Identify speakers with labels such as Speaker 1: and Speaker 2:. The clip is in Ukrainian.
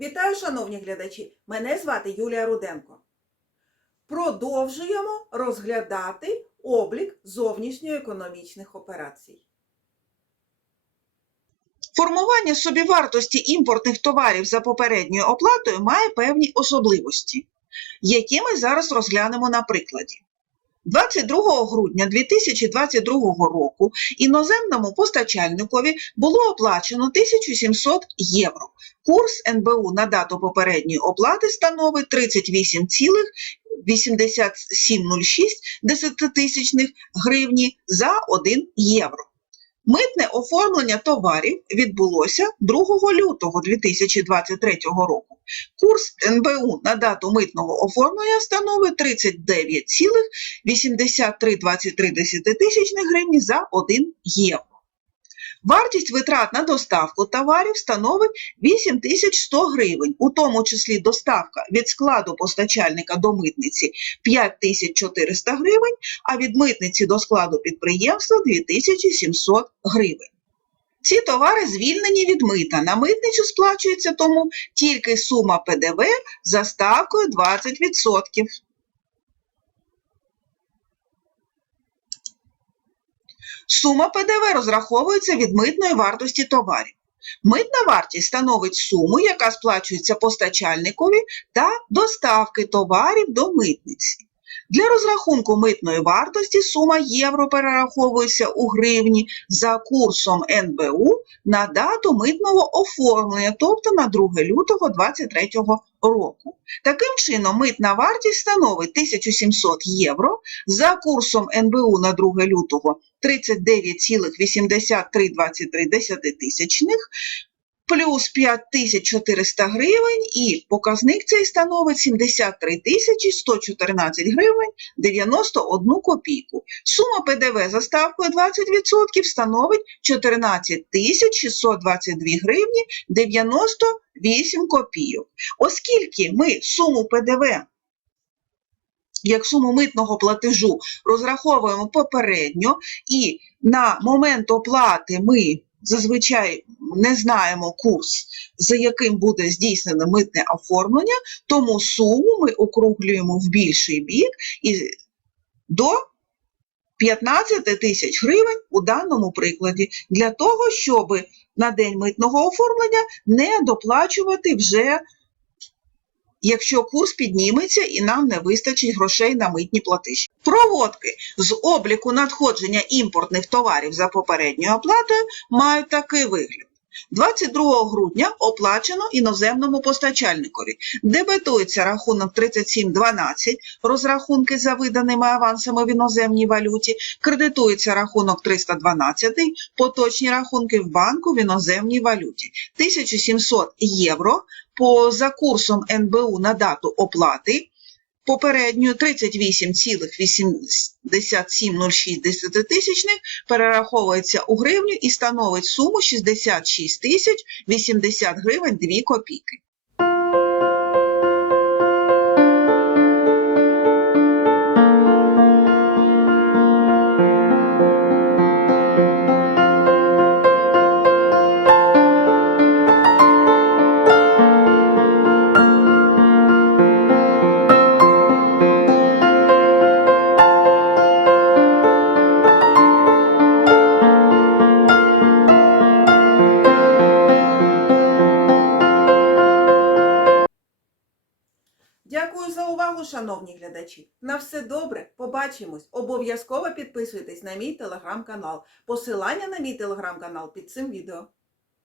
Speaker 1: Вітаю, шановні глядачі! Мене звати Юлія Руденко. Продовжуємо розглядати облік зовнішньоекономічних операцій.
Speaker 2: Формування собівартості імпортних товарів за попередньою оплатою має певні особливості, які ми зараз розглянемо на прикладі. 22 грудня 2022 року іноземному постачальникові було оплачено 1700 євро. Курс НБУ на дату попередньої оплати становить 38,8706 десятитисячних гривні за 1 євро. Митне оформлення товарів відбулося 2 лютого 2023 року. Курс НБУ на дату митного оформлення становить 39,8323 гривні за 1 євро. Вартість витрат на доставку товарів становить 8100 гривень, у тому числі доставка від складу постачальника до митниці 5400 гривень, а від митниці до складу підприємства 2700 гривень. Ці товари звільнені від мита. На митницю сплачується тому тільки сума ПДВ за ставкою 20%. Сума ПДВ розраховується від митної вартості товарів. Митна вартість становить суму, яка сплачується постачальникові та доставки товарів до митниці. Для розрахунку митної вартості сума євро перераховується у гривні за курсом НБУ на дату митного оформлення, тобто на 2 лютого 2023 року. Таким чином, митна вартість становить 1700 євро за курсом НБУ на 2 лютого 39,8323 десятитисячних плюс 5400 гривень і показник цей становить 73 тисячі 114 гривень 91 копійку. Сума ПДВ за ставкою 20% становить 14 тисяч 622 гривні 98 копійок. Оскільки ми суму ПДВ як суму митного платежу розраховуємо попередньо, і на момент оплати ми зазвичай не знаємо курс, за яким буде здійснено митне оформлення, тому суму ми округлюємо в більший бік і до 15 тисяч гривень у даному прикладі для того, щоб на день митного оформлення не доплачувати вже якщо курс підніметься і нам не вистачить грошей на митні платежі. Проводки з обліку надходження імпортних товарів за попередньою оплатою мають такий вигляд. 22 грудня оплачено іноземному постачальникові. Дебетується рахунок 3712, розрахунки за виданими авансами в іноземній валюті, кредитується рахунок 312, поточні рахунки в банку в іноземній валюті. 1700 євро по, за курсом НБУ на дату оплати попередньою 38,8706 десятитисячних перераховується у гривню і становить суму 66 тисяч 80 гривень 2 копійки.
Speaker 1: Увагу, шановні глядачі. На все добре, побачимось. Обов'язково підписуйтесь на мій телеграм-канал. Посилання на мій телеграм-канал під цим відео.